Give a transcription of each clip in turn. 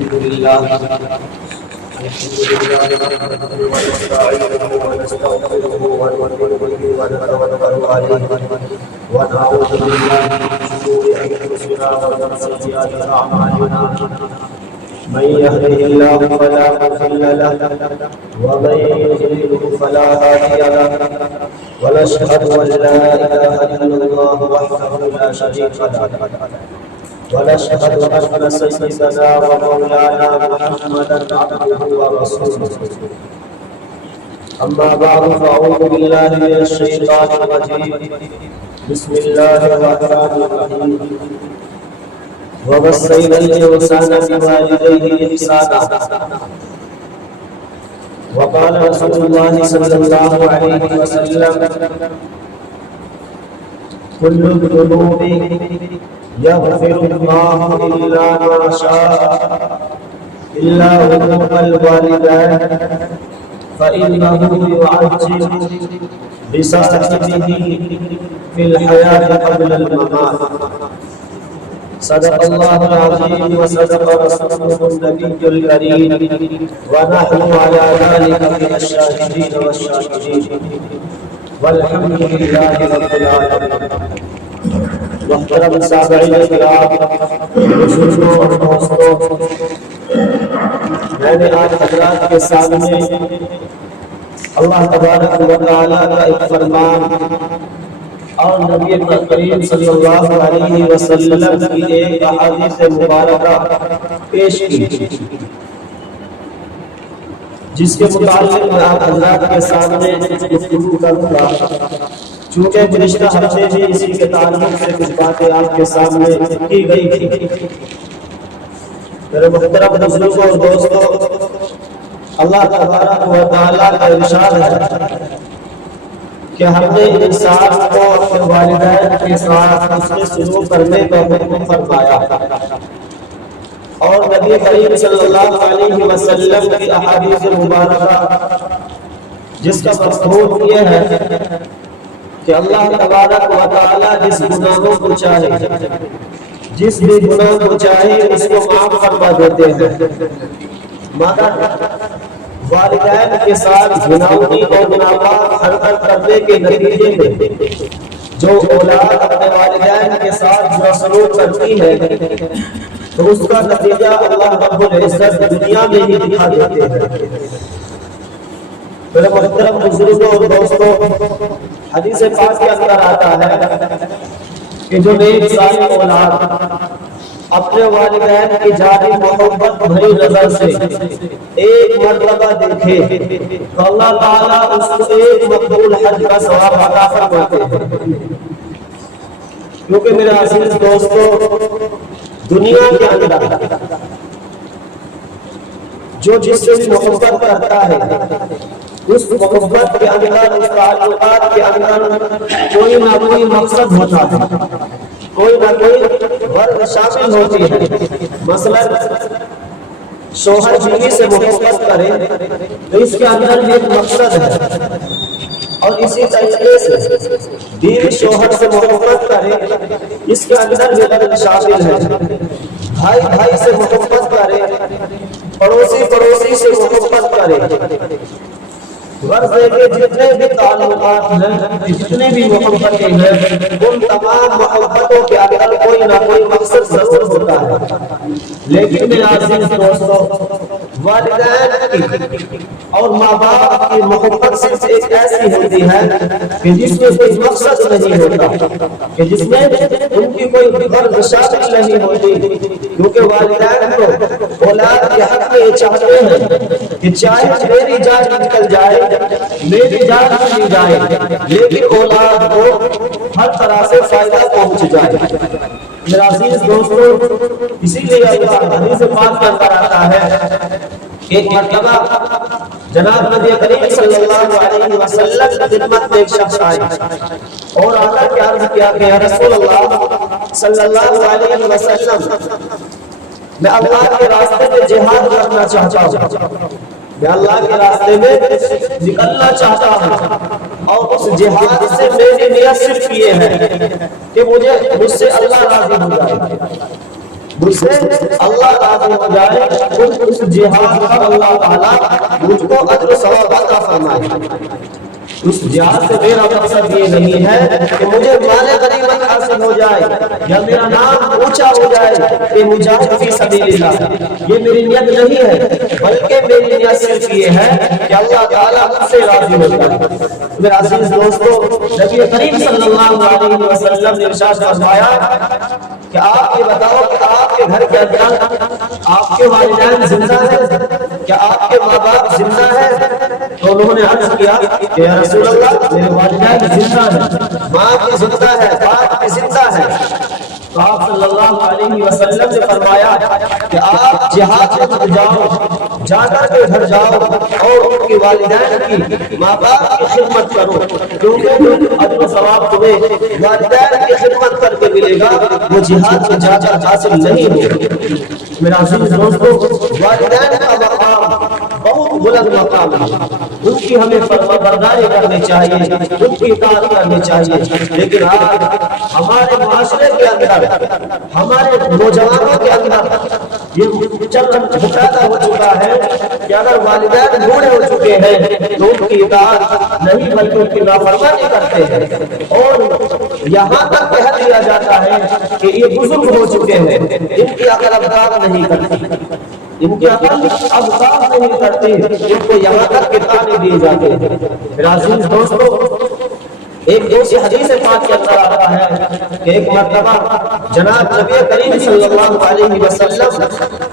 الحمد لله نحمده ونستعينه ونستغفره ونؤمن به ونتوكل عليه ونعوذ بالله من شرور انفسنا ومن سيئات اعمالنا من يهده الله فلا مضل له ومن يضلل فلا هادي له ونشهد ان لا اله الا الله وحده لا شريك له ونشهد أن سيدنا ومولانا محمدا عبده ورسوله أما بعد فأعوذ بالله من الشيطان الرجيم بسم الله الرحمن الرحيم ووصينا الإنسان بوالديه إحسانا وقال رسول الله صلى الله عليه وسلم كل الذنوب يغفر الله إلا ما شاء إلا حقوق الوالدين فإنه يعجل بصاحبه في الحياة قبل الممات صدق الله العظيم وصدق رسوله النبي الكريم ونحن على ذلك من الشاهدين والشاكرين والحمد لله رب العالمين محترم سامعین کرام بزرگوں اور دوستوں، میں نے آج حضرات کے سامنے اللہ تبارک و تعالیٰ کا ایک فرمان اور نبی کریم صلی اللہ علیہ وسلم کی ایک احادیث مبارکہ پیش کی، جس کے متعلق میں آپ حضرات کے سامنے گفتگو کروں گا۔ چونکہ گزشتہ ہفتے میں اسی کے تعلق سے کچھ باتیں آپ کے سامنے کی گئی تھی۔ میرے محترم بزرگوں اور دوستوں، اللہ تبارک و تعالیٰ کا ارشاد ہے کہ ہم نے انسان کو اپنے والدین کے ساتھ حسن سلوک کرنے کا حکم فرمایا، اور نبی کریم صلی اللہ علیہ وسلم کی احادیث مبارکہ جس کا مفہوم یہ ہے کہ اللہ تبارک و تعالیٰ جس گناہوں کو چاہے، جس بھی گناہ کو چاہے اس کو معاف فرما دیتے ہیں، مگر والدین کے ساتھ گناہی اور ناپاک حرکت کرنے کے نتیجے میں جو اولاد اپنے والدین کے ساتھ برا سلوک کرتی ہے تو اس کا نتیجہ اللہ رب العزت دنیا میں ہی دکھا دیتے ہیں۔ میرے محترم بزرگوں اور دوستوں، حدیث پاک کے اندر آتا ہے کہ جو نیک صالح اولاد اپنے والدین کی جانب محبت بھری نظر سے ایک مرتبہ دیکھے تو اللہ تعالیٰ اس کو ایک مقبول حج کا ثواب عطا فرماتے ہیں۔ کیونکہ میرے عزیز دوستوں، دنیا کے اندر جو جس سے محبت کرتا ہے اس محبت کے اندر، اس تعلقات کے اندر کوئی نہ کوئی مقصد ہوتا ہے، کوئی نہ کوئی غرض شامل ہوتی ہے۔ مثلا شوہر بیوی سے محبت کرے تو اس کے اندر ایک مقصد ہے، اور اسی طریقے سے بیوی شوہر سے محبت کرے اس کے اندر بھی غرض شامل ہے۔ بھائی بھائی سے محبت کرے، پڑوسی پڑوسی سے محبت کرے، غرض ہے کہ جتنے بھی تعلقات ہیں، جتنے بھی محبتیں ہیں، ان تمام محبتوں کے اندر کوئی نہ کوئی مقصد ضرور ہوتا ہے۔ لیکن میرے عزیز دوستوں، والدین کی اور ماں باپ کی محبت صرف ایک ایسی ہوتی ہے کہ جس میں کوئی مقصد نہیں ہوتا، کہ جس میں ان کی کوئی غرض شامل نہیں ہوتی، کیونکہ والدین کو اولاد کے حق میں یہ چاہتے ہیں کہ چاہے میری جان نکل جائے، میری جان چلی جائے، لیکن اولاد کو ہر طرح سے فائدہ پہنچ جائے۔ میرا عزیز دوستو، اسی لیے اللہ حدیث پاک کے اندر آتا ہے، ایک مرتبہ جناب نبی کریم صلی اللہ علیہ وسلم کی خدمت میں ایک شخص آئے اور آ کر کے عرض کیا کہ یا رسول اللہ صلی اللہ علیہ وسلم، میں اللہ کے راستے میں جہاد کرنا چاہتا ہوں، میں اللہ کے راستے میں نکلنا چاہتا ہوں، اور اس جہاد سے میری نیت صرف یہ ہے کہ مجھ سے اللہ راضی ہو جائے، مجھ سے اللہ راضی ہو جائے، اس جہاد پر اللہ تعالیٰ مجھ کو اجر و ثواب عطا فرمائے۔ اس جہاد سے میرا مقصد یہ نہیں ہے کہ مجھے مال غنیمت حاصل ہو جائے یا میرا نام اونچا ہو جائے کہ مجاہد فی سبیل اللہ، یہ میری نیت نہیں ہے، بلکہ میری نیت صرف یہ ہے کہ اللہ تعالیٰ مجھ سے راضی ہو جائے۔ میرے عزیز دوستو، نبی کریم صلی اللہ علیہ وسلم نے ارشاد فرمایا کہ آپ یہ بتاؤ کہ آپ کے گھر کے اندر آپ کے والدین زندہ ہیں؟ کیا آپ کے ماں باپ زندہ ہیں؟ تو انہوں نے عرض کیا کہ یا رسول اللہ میرے والدین زندہ ہیں، ماں بھی زندہ ہے، باپ بھی زندہ ہے۔ تو آپ صلی اللہ علیہ وسلم نے فرمایا کہ آپ جہاد میں جاؤ، جا کر کے گھر جاؤ اور ان کی والدین کی، ماں باپ کی خدمت کرو، کیونکہ جو اجر و ثواب تمہیں والدین کی خدمت کر کے ملے گا وہ جہاد میں جا کر حاصل نہیں ہوگا۔ میرا عزیز دوستو، والدین کا مقام بہت بلند مقام ہے، ان کی ہمیں فرما برداری کرنی چاہیے، ان کی اطاعت کرنی چاہیے، لیکن آج ہمارے معاشرے کے اندر، ہمارے نوجوانوں کے اندر یہ چلن پیدا ہو چکا ہے کہ اگر والدین بوڑھے ہو چکے ہیں تو ان کی اطاعت نہیں بلکہ ان کی نافرمانی کرتے ہیں، اور یہاں تک کہہ دیا جاتا ہے کہ یہ بزرگ ہو چکے ہیں، ان کی عقل اب کام نہیں کرتی، ان کی عقل اب کام نہیں کرتی، ان کو یہاں تک کتانے دیے جاتے ہیں۔ میرا عزیز دوستو، ایک دوسری حدیث پاک کے اندر آتا ہے کہ ایک مرتبہ جناب نبی کریم صلی اللہ علیہ وسلم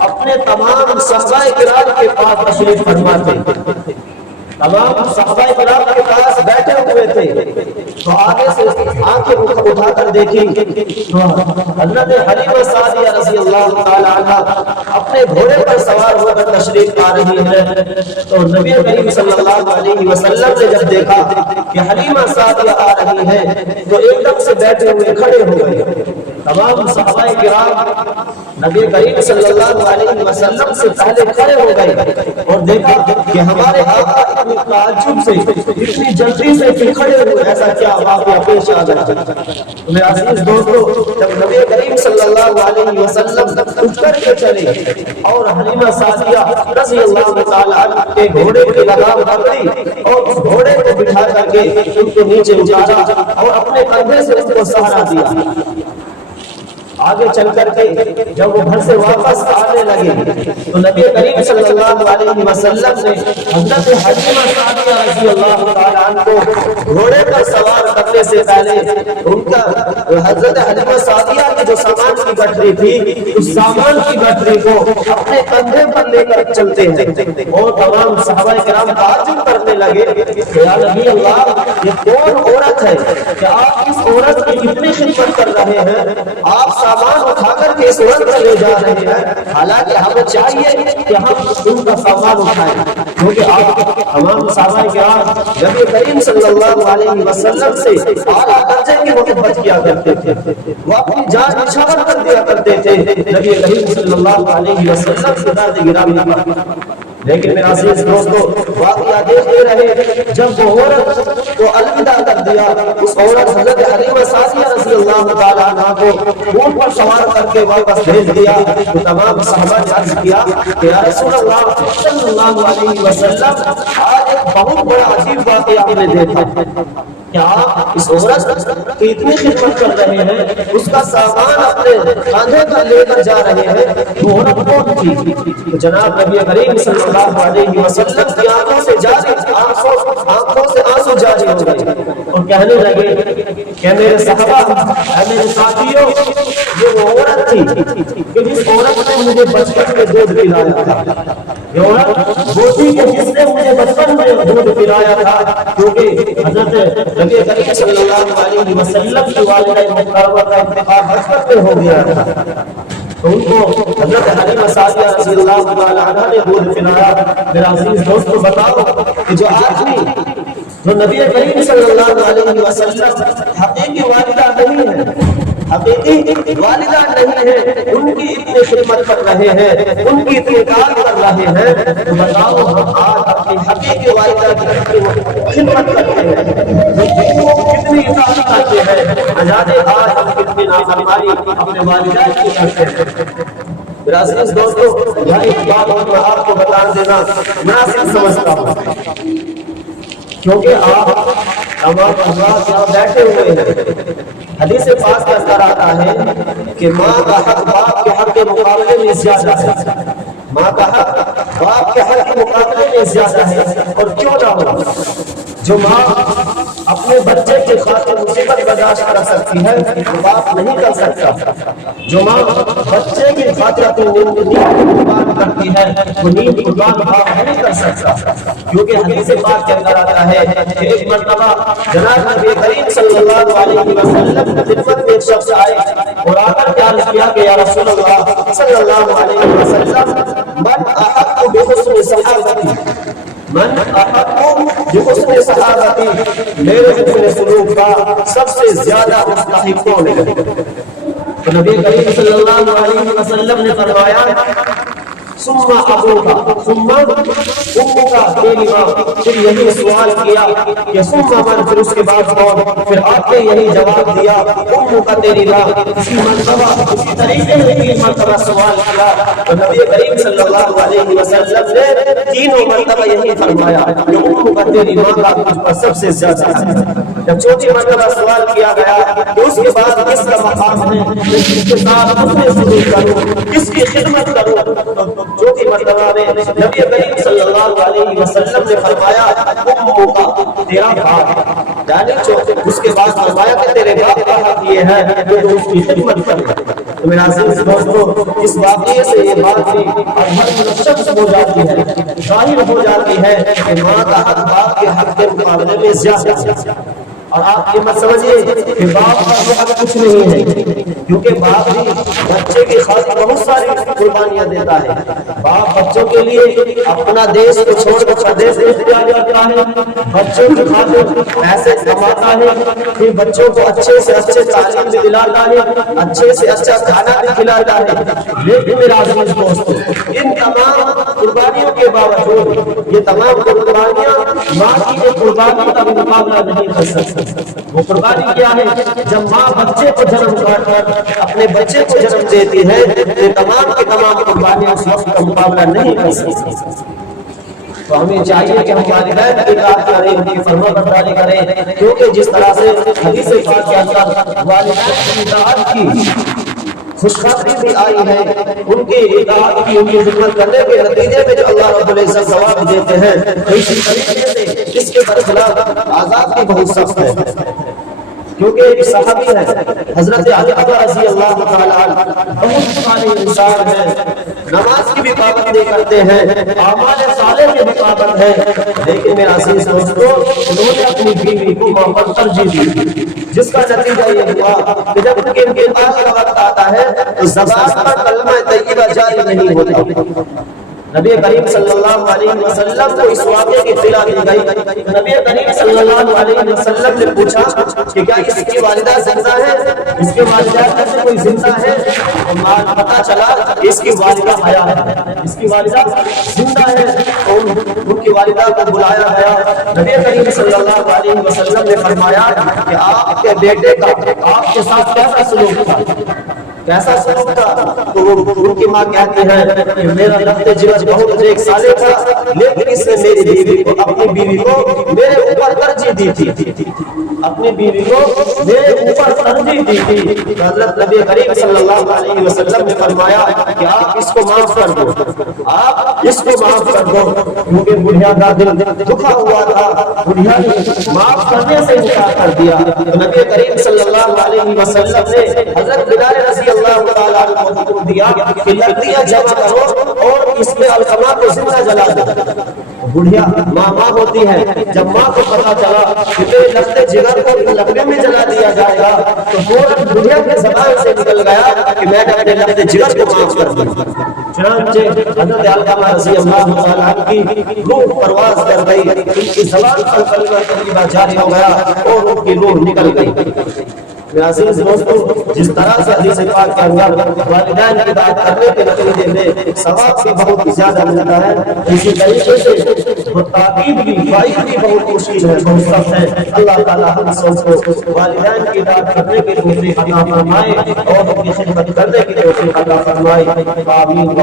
اپنے تمام صحابہ کرام کے پاس تشریف فرما تھے، تمام صحابہ کرام کے پاس بیٹھے ہوئے تھے، تو آگے سے آنکھیں اٹھا کر دیکھی تو حضرت حلیمہ سعدیہ رضی اللہ تعالی عنہ اپنے گھوڑے پر سوار ہو کر تشریف لا رہی ہے۔ تو نبی کریم صلی اللہ علیہ وسلم نے جب دیکھا کہ حلیمہ سعدیہ آ رہی ہے تو ایک دم سے بیٹھے ہوئے کھڑے ہو گئے۔ تمام صحابہ کرام نبی کریم صلی اللہ علیہ وسلم سے پہلے کھڑے ہو گئے اور دیکھا کہ ہمارے آقا اتنی تعجب سے، اتنی جلدی سے کھڑے ہوئے، ایسا کیا واقعہ پیش آ گیا۔ میرے عزیز دوستو، جب نبی کریم صلی اللہ علیہ وسلم اٹھ کر کے چلے اور حلیمہ سعدیہ رضی اللہ تعالی عنہ کے گھوڑے کی لگام پکڑی اور اس گھوڑے کو بٹھا کر کے ان کو نیچے اتارا اور اپنے کندھے سے ان کو سہارا دیا، آگے چل کر کے جب وہ گھر سے واپس آنے لگے تو نبی کریم صلی اللہ علیہ وسلم نے حضرت حلیمہ سعدیہ رضی اللہ تعالی عنہ کو گھوڑے پر سوار کرنے سے پہلے ان کا حضرت حلیمہ سعدیہ کی جو سامان کی گٹھری تھی، اس سامان کی گٹھری کو اپنے کندھے پر لے کر چلتے ہیں، اور تمام صحابہ کرام تعجب کرنے لگے کہ یا نبی اللہ، یہ کون عورت ہے کہ آپ اس عورت کی اتنی خدمت کر رہے ہیں، آپ سامان اٹھا کر کے اس عورت کو لے جا رہے ہیں، حالانکہ ہمیں چاہیے کہ ہم ان کا سامان اٹھائیں، کیونکہ آپ تمام صحابہ کرام نبی کریم صلی اللہ علیہ وسلم سے اعلیٰ درجے کی محبت کیا کرتے تھے، وہ اپنی جان نچھاور کر دیا کرتے تھے نبی کریم صلی اللہ علیہ وسلم سے ذات گرامی پر۔ لیکن میرا عزیز دوستو، واقعہ دیکھتے رہے، جب وہ عورت کو الوداع کر دیا، اس عورت حضرت حلیمہ سعدیہ رضی اللہ تعالی عنہ کو اونٹ پر سوار کر کے واپس بھیج دیا، تو تمام صحابہ نے عرض کیا کہ یا رسول اللہ صلی اللہ علیہ وسلم، آج ایک بہت بڑا عجیب واقعہ ہم نے دیکھا کہ آپ اس عورت کی اتنی خدمت کر رہے ہیں، اس کا سامان اپنے کاندھے پر لے کر جا رہے ہیں، وہ عورت کون تھی؟ تو جناب نبی کریم صلی اللہ علیہ وسلم کی آنکھوں سے آنسو جاری ہو گئے اور کہنے لگے کہ میرے صحابہ، میرے ساتھیوں، یہ وہ عورت تھی کہ جس عورت نے مجھے بچپن میں دودھ پلایا تھا، یہ عورت وہ تھی کہ جس نے مجھے بچپن میں دودھ پلایا تھا، کیونکہ حضرت نبی کریم صلی اللہ علیہ وسلم کی والدہ محترمہ کا انتقال بچپن میں ہو گیا تھا، تو ان کو حضرت حلیمہ سعدیہ رضی اللہ تعالی عنہ نے دودھ پلایا۔ میرا عزیز دوستو، بتاؤ کہ جو آدمی جو نبی کریم صلی اللہ علیہ وسلم حقیقی والدہ نہیں ہے، حقیقی والدہ نہیں ہے، ان کی اتنی خدمت کر رہے ہیں، ان کی اتنی اطاعت کر رہے ہیں، تو بتاؤ ہم آج اپنی حقیقی والدہ کی خدمت کرتے ہیں، کتنی اطاعت کرتے ہیں، نہ جانے آج ہم کتنی نافرمانی اپنے والدین کی کرتے ہیں۔ میرا عزیز دوستو یہاں ایک بات اور میں آپ کو بتا دینا مناسب سمجھتا ہوں، کیونکہ آپ تمام افراد یہاں بیٹھے ہوئے ہیں۔ حدیث پاک کے اندر آتا ہے کہ ماں کا حق باپ کے حق کے مقابلے میں زیادہ ہے، ماں کا حق باپ کے حق کے مقابلے میں زیادہ ہے۔ اور کیوں نہ ہو، جو ماں اپنے بچے کی خاطر مصیبت برداشت کر سکتی ہے وہ باپ نہیں کر سکتا۔ جو ماں بچے کی خاطر اپنی نیند قربان کرتی ہے وہ نیند قربان باپ نہیں کر سکتا، کیونکہ حدیث پاک کے اندر آتا ہے کہ ایک مرتبہ جناب نبی کریم صلی اللہ علیہ وسلم کی خدمت میں ایک شخص آئے اور آ کر عرض کیا کہ یا رسول اللہ صلی اللہ علیہ وسلم من احق بحسن صحابتی، من احق بحسن صحابتی، میرے حسن سلوک کا سب سے زیادہ مستحق کون ہے؟ تو نبی کریم صلی اللہ علیہ وسلم نے فرمایا ثم ابوکا ثم امکا، تیری ماں۔ پھر یہی سوال کیا کہ ثم من، پھر اس کے بعد کون؟ پھر آپ نے یہی جواب دیا امکا، تیری ماں۔ اسی مرتبہ اسی طریقے سے 3 مرتبہ سوال کیا تو نبی کریم صلی اللہ علیہ وسلم نے 3 مرتبہ یہی فرمایا کہ امکا، تیری ماں کا تجھ پر سب سے زیادہ حق ہے۔ جب 4تھی مرتبہ سوال کیا گیا تو اس کے بعد کس کا مقام ہے، کس کے ساتھ اپنے سلوک کروں، کس کی خدمت کروں؟ 4تھی مرتبہ میں نبی کریم صلی اللہ علیہ وسلم نے فرمایا امکا، تیرا باپ، یعنی اس کے بعد فرمایا کہ تیرے باپ کا حق یہ ہے کہ تو اس کی خدمت کر۔ تو میرا عزیز دوستو اس واقعے سے یہ بات بھی اب ہر منشق ہو جاتی ہے، ظاہر ہو جاتی ہے کہ ماں کا حق باپ کے حق کے مقابلے میں زیادہ ہے۔ اور آپ یہ مت سمجھیے کہ باپ کا یہ حق کچھ نہیں ہے، کیونکہ باپ بھی بچے کی خاطر بہت ساری قربانیاں دیتا ہے۔ باپ بچوں کے لیے اپنا دیش کو چھوڑ کر پردیس میں جاتا ہے، بچوں کی خاطر پیسے کماتا ہے، پھر بچوں کو اچھے سے اچھے تعلیم بھی دلاتا ہے، اچھے سے اچھا کھانا بھی کھلاتا ہے۔ لیکن میرا عزیز دوستو ان تمام قربانیوں کے باوجود یہ تمام قربانیاں ماں کی قربانی کا مقابلہ نہیں کر سکتی۔ وہ قربانی کیا ہے؟ جب ماں بچے کو جنم کر اپنے بچے کو جنم دیتی ہے یہ تمام کی تمام قربانیاں اس وقت کا مقابلہ نہیں کر سکتی۔ تو ہمیں چاہیے کہ ہم والدین کی اطاعت کریں، ان کی فرمانبرداری کریں، کیونکہ جس طرح سے حدیث پاک کے اندر والدین کی اطاعت کی خوشخبری بھی آئی ہے، ان کی اطاعت کی، ان کی خدمت کرنے کے نتیجے میں جو اللہ رب العزت ثواب دیتے ہیں، اسی طریقے سے اس کے برخلاف عذاب بھی بہت سخت ہے۔ کیونکہ ایک صحابی ہے حضرت علی رضی اللہ تعالیٰ عنہ، بہت صالح انسان ہے، نماز کی بھی پابندی کرتے ہیں، اعمال صالح کے بھی پابند ہیں، لیکن میرے عزیز دوستو انہوں نے اپنی بیوی کو ماں پر ترجیح دی، جس کا نتیجہ یہ ہوا کہ جب ان کے انتقال کا وقت آتا ہے تو زبان پر کلمہ طیبہ جاری نہیں ہوتا۔ نبی کریم صلی اللہ علیہ وسلم کو اس واقعے کی اطلاع دی گئی۔ نبی کریم صلی اللہ علیہ وسلم نے پوچھا کہ کیا اس کی والدہ زندہ ہے، اس کے والدہ میں سے کوئی زندہ ہے؟ تو پتہ چلا اس کی والدہ حیات ہے، اس کی والدہ زندہ ہے۔ ان کی والدہ کو بلایا گیا، نبی کریم صلی اللہ علیہ وسلم نے فرمایا کہ آپ کے بیٹے کا آپ کے ساتھ کیسا سلوک تھا، کیسا سلوک تھا؟ تو ان کی ماں کہتی ہے کہ میرا لفظ جلد بہت نیک صالح تھا، لیکن اس نے میری بیوی کو اپنی بیوی کو میرے اوپر ترجیح دی تھی، اپنی بیوی کو میرے اوپر ترجیح دی تھی۔ حضرت نبی کریم صلی اللہ علیہ وسلم نے فرمایا کہ آپ اس کو معاف کر دو، آپ اس کو معاف کر دو، کیونکہ بڑھیا کا دل دکھا ہوا تھا، بڑھیا نے معاف کرنے سے انکار کر دیا۔ تو نبی کریم صلی اللہ علیہ وسلم نے حضرت بلال رضی اللہ تعالیٰ عنہ کو حکم دیا کہ لکڑیاں جمع کرو اور اس میں علقمہ کو زندہ جلا دو۔ بڑھیا ماں ہوتی ہے، جب ماں کو پتا چلا کہ میرے لخت جگر کو لکڑے میں جلا دیا جائے گا تو فوراً بڑھیا کے زبان سے نکل گیا کہ میں نے اپنے لخت جگر کو معاف کر دیا۔ چنانچہ حضرت علقمہ رضی اللہ تعالیٰ عنہ کی روح پرواز کر گئی، ان کی زبان پر کلمہ طیبہ جاری ہو گیا اور ان کی روح نکل گئی۔ میرے عزیز دوستو جس طرح سے حدیث پاک کے اندر والدین کی اطاعت کرنے کے نتیجے میں ثواب بھی بہت زیادہ ملتا ہے، اسی طریقے سے وہ تاکید بھی فائد بھی بہت مشکل ہے، بہت سخت ہے۔ اللہ تعالیٰ ہم سب کو والدین کی اطاعت کرنے کی توفیق عطا فرمائے اور ان کی خدمت کرنے کی توفیق عطا فرمائے، آمین۔